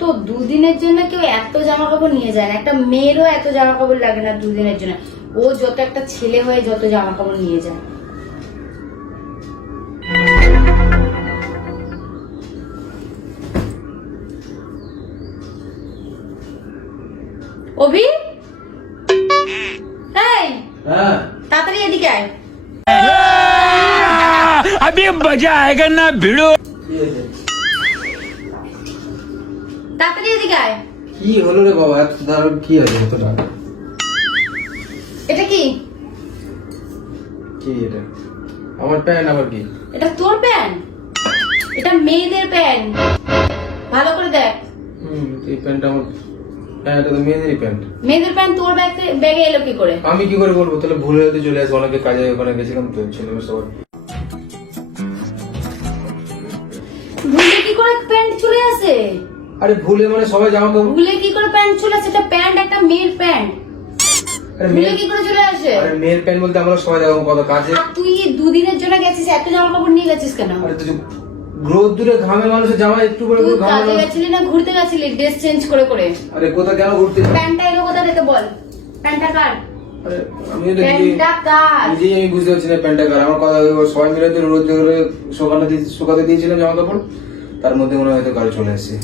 তো দুদিনের জন্য কেউ এত জামা কাপড় নিয়ে যায় না, একটা মেয়েরও এত জামা কাপড় লাগে না দুদিনের জন্য। ও যত একটা ছেলে হয়ে যত জামা কাপড় নিয়ে যায়। অভি, এই তাড়াতাড়ি এদিকে আয়। अभी मजा आएगा ना भिड़ो। তাড়াতাড়ি এদিকে আয়। কি হলো রে বাবা, এত দারুণ কি হয়েছে এতটা? এটা কি? কি এটা? আমার প্যান্ট আবার কি? এটা তোর প্যান্ট? এটা মেয়েদের প্যান্ট, ভালো করে দেখ। এই প্যান্ট আমার, হ্যাঁ এটা তো মেয়েদেরই প্যান্ট। মেয়েদের প্যান্ট তোর ব্যাগে এলো কি করে? আমি কি করে বলবো? তাহলে ভুলে হয়তো চলে আসবো, অনেকে কাজে ওখানে গেছিলাম তো ছেলে সবার। ভুলে কি করে প্যান্ট চলে আসে? আরে ভুলে মানে সবাই জামা কাপড়। ভুলে কি করে প্যান্ট চলে আসে? এটা প্যান্ট, একটা মেয়ের প্যান্ট, ভুলে কি করে চলে আসে? আরে মেয়ের প্যান্ট বলতে আমরা সবাই দেখো কত কাজে। আর তুই দুদিনের জন্য গেছিস, এত জামা কাপড় নিয়ে গেছিস কেন? আরে তুই রোদ দূরে ঘামে মানুষের জামা একটু করে তুই ঘামে। কাজে গেছিলি না ঘুরতে গেছিলি ড্রেস চেঞ্জ করে করে? আরে কোথা কেন ঘুরতে? প্যান্টটা এলো কোথা থেকে বল? প্যান্টটা কার? আরে আমি তো প্যান্টটা কার? নিজেই আমি বুঝতে পারছি না প্যান্টটা কার। আমার কথা সবাই মিলে তো রোদ ধরে শুকাতে দিয়েছিলাম জামা কাপড়, তার মধ্যে মনে হয় হয়তো কারো চলে এসেছে।